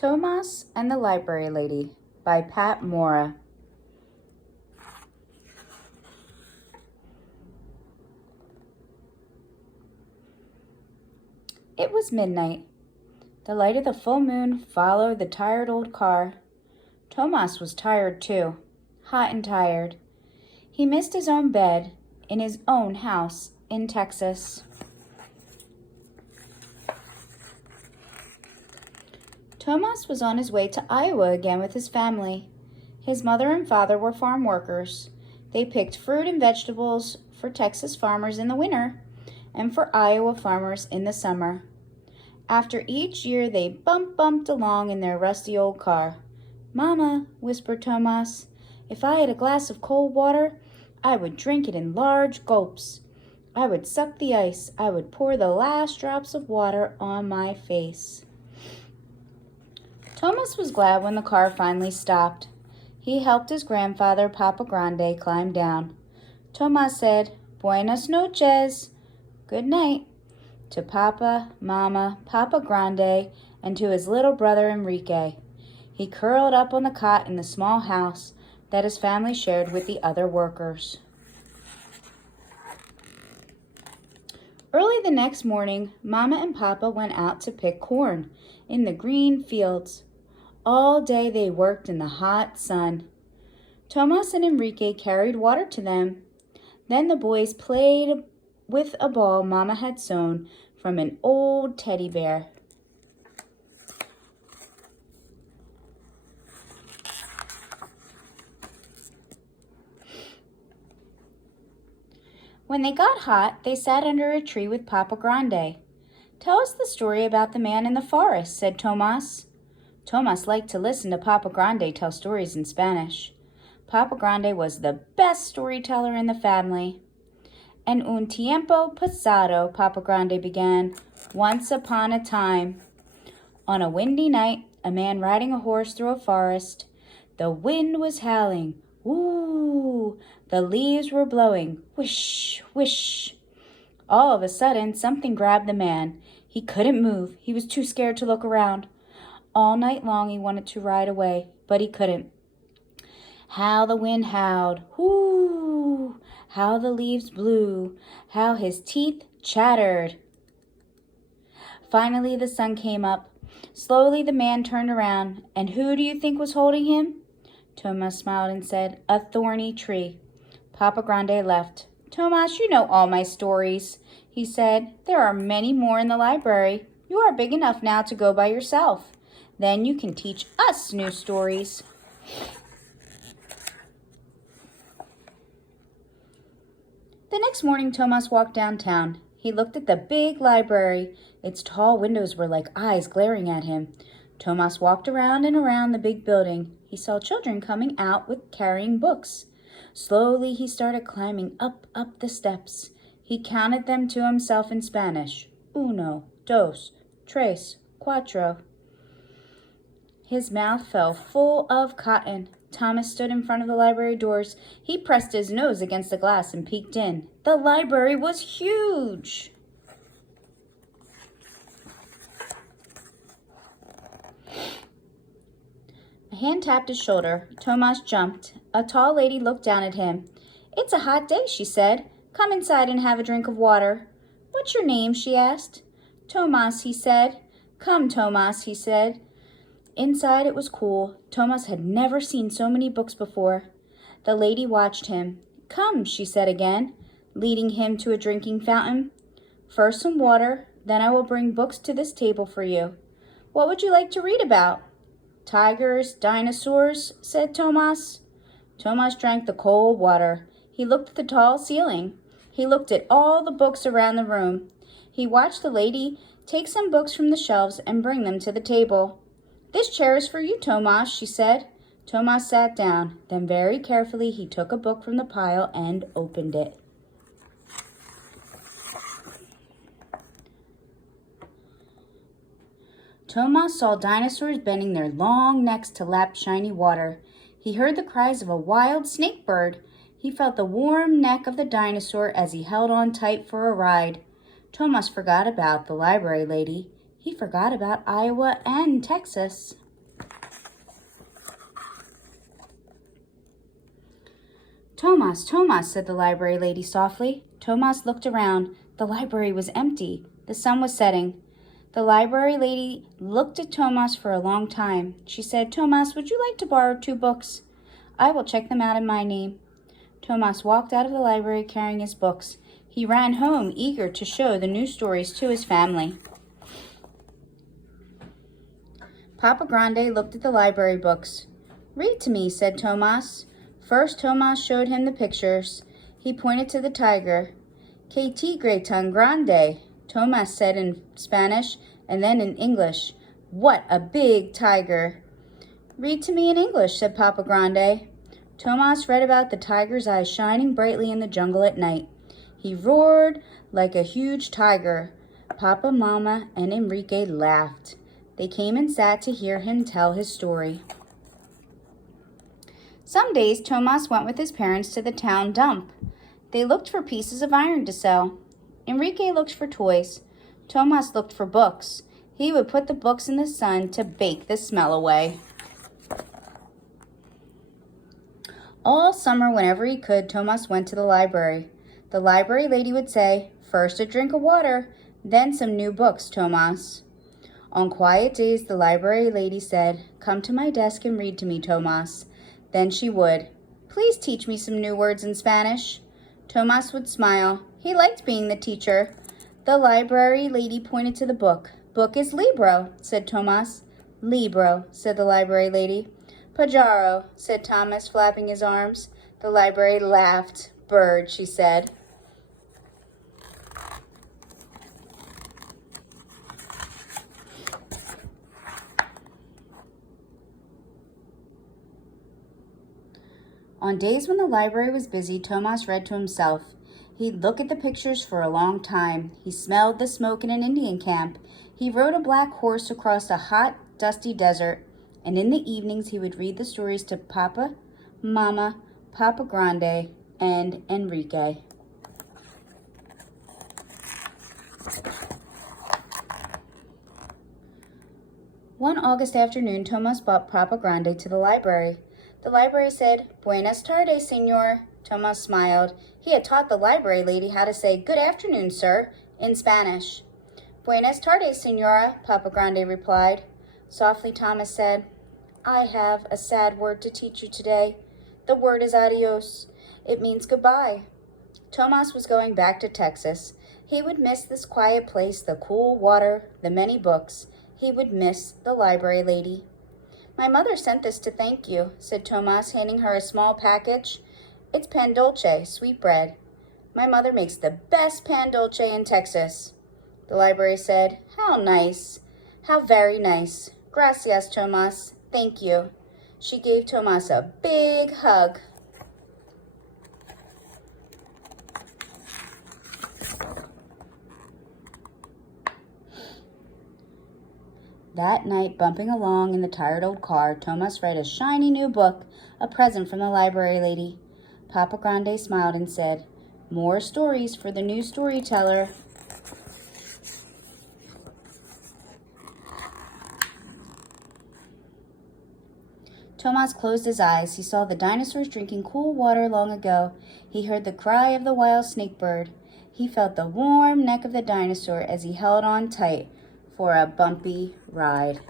Tomas and the Library Lady by Pat Mora. It was midnight. The light of the full moon followed the tired old car. Tomas was tired too, hot and tired. He missed his own bed in his own house in Texas. Tomas was on his way to Iowa again with his family. His mother and father were farm workers. They picked fruit and vegetables for Texas farmers in the winter and for Iowa farmers in the summer. After each year, they bumped along in their rusty old car. "Mama," whispered Tomas, "if I had a glass of cold water, I would drink it in large gulps. I would suck the ice. I would pour the last drops of water on my face." Tomas was glad when the car finally stopped. He helped his grandfather, Papa Grande, climb down. Tomas said, "Buenas noches," good night, to Papa, Mama, Papa Grande, and to his little brother Enrique. He curled up on the cot in the small house that his family shared with the other workers. Early the next morning, Mama and Papa went out to pick corn in the green fields. All day they worked in the hot sun. Tomas and Enrique carried water to them. Then the boys played with a ball Mama had sewn from an old teddy bear. When they got hot, they sat under a tree with Papa Grande. "Tell us the story about the man in the forest," said Tomas. Tomas liked to listen to Papa Grande tell stories in Spanish. Papa Grande was the best storyteller in the family. "En un tiempo pasado," Papa Grande began, "once upon a time. On a windy night, a man riding a horse through a forest. The wind was howling. Ooh! The leaves were blowing. Whish, whish. All of a sudden, something grabbed the man. He couldn't move. He was too scared to look around. All night long he wanted to ride away, but he couldn't. How the wind howled. Whoo! How the leaves blew. How his teeth chattered. Finally the sun came up. Slowly the man turned around, and who do you think was holding him?" Tomas smiled and said, "A thorny tree." Papa Grande left. "Tomas, you know all my stories," he said. "There are many more in the library. You are big enough now to go by yourself. Then you can teach us new stories." The next morning, Tomas walked downtown. He looked at the big library. Its tall windows were like eyes glaring at him. Tomas walked around and around the big building. He saw children coming out with carrying books. Slowly, he started climbing up the steps. He counted them to himself in Spanish. Uno, dos, tres, cuatro. His mouth felt full of cotton. Tomas stood in front of the library doors. He pressed his nose against the glass and peeked in. The library was huge. A hand tapped his shoulder. Tomas jumped. A tall lady looked down at him. "It's a hot day," she said. "Come inside and have a drink of water." "What's your name?" she asked. "Tomas," he said. "Come, Tomas," he said. Inside it was cool. Tomas had never seen so many books before. The lady watched him. "Come," she said again, leading him to a drinking fountain. "First some water, then I will bring books to this table for you. What would you like to read about?" "Tigers, dinosaurs," said Tomas. Tomas drank the cold water. He looked at the tall ceiling. He looked at all the books around the room. He watched the lady take some books from the shelves and bring them to the table. "This chair is for you, Tomas," she said. Tomas sat down. Then very carefully he took a book from the pile and opened it. Tomas saw dinosaurs bending their long necks to lap shiny water. He heard the cries of a wild snake bird. He felt the warm neck of the dinosaur as he held on tight for a ride. Tomas forgot about the library lady. He forgot about Iowa and Texas. Tomas, Tomas, said the library lady softly. Tomas looked around. The library was empty. The sun was setting. The library lady looked at Tomas for a long time. She said, Tomas, would you like to borrow 2 books? I will check them out in my name. Tomas walked out of the library carrying his books. He ran home, eager to show the new stories to his family. Papa Grande looked at the library books. Read to me, said Tomas. First, Tomas showed him the pictures. He pointed to the tiger. Que tigre tan grande, Tomas said in Spanish and then in English. What a big tiger. Read to me in English, said Papa Grande. Tomas read about the tiger's eyes shining brightly in the jungle at night. He roared like a huge tiger. Papa, Mama, and Enrique laughed. They came and sat to hear him tell his story. Some days Tomas went with his parents to the town dump. They looked for pieces of iron to sell. Enrique looked for toys. Tomas looked for books. He would put the books in the sun to bake the smell away. All summer, whenever he could, Tomas went to the library. The library lady would say, First a drink of water, then some new books, Tomas. On quiet days, the library lady said, Come to my desk and read to me, Tomas. Then she would, Please teach me some new words in Spanish. Tomas would smile. He liked being the teacher. The library lady pointed to the book. Book is libro, said Tomas. Libro, said the library lady. Pajaro, said Tomas, flapping his arms. The library laughed. Bird, she said. On days when the library was busy, Tomas read to himself. He'd look at the pictures for a long time. He smelled the smoke in an Indian camp. He rode a black horse across a hot, dusty desert. And in the evenings, he would read the stories to Papa, Mama, Papa Grande, and Enrique. One August afternoon, Tomas brought Papa Grande to the library. The library said, Buenas tardes, senor. Tomas smiled. He had taught the library lady how to say, Good afternoon, sir, in Spanish. Buenas tardes, senora, Papa Grande replied. Softly, Tomas said, I have a sad word to teach you today. The word is adios. It means goodbye. Tomas was going back to Texas. He would miss this quiet place, the cool water, the many books. He would miss the library lady. My mother sent this to thank you, said Tomas, handing her a small package. It's pan dulce, sweet bread. My mother makes the best pan dulce in Texas. The library said, How nice. How very nice. Gracias, Tomas. Thank you. She gave Tomas a big hug. That night, bumping along in the tired old car, Tomas read a shiny new book, a present from the library lady. Papa Grande smiled and said, More stories for the new storyteller. Tomas closed his eyes. He saw the dinosaurs drinking cool water long ago. He heard the cry of the wild snake bird. He felt the warm neck of the dinosaur as he held on tight for a bumpy ride.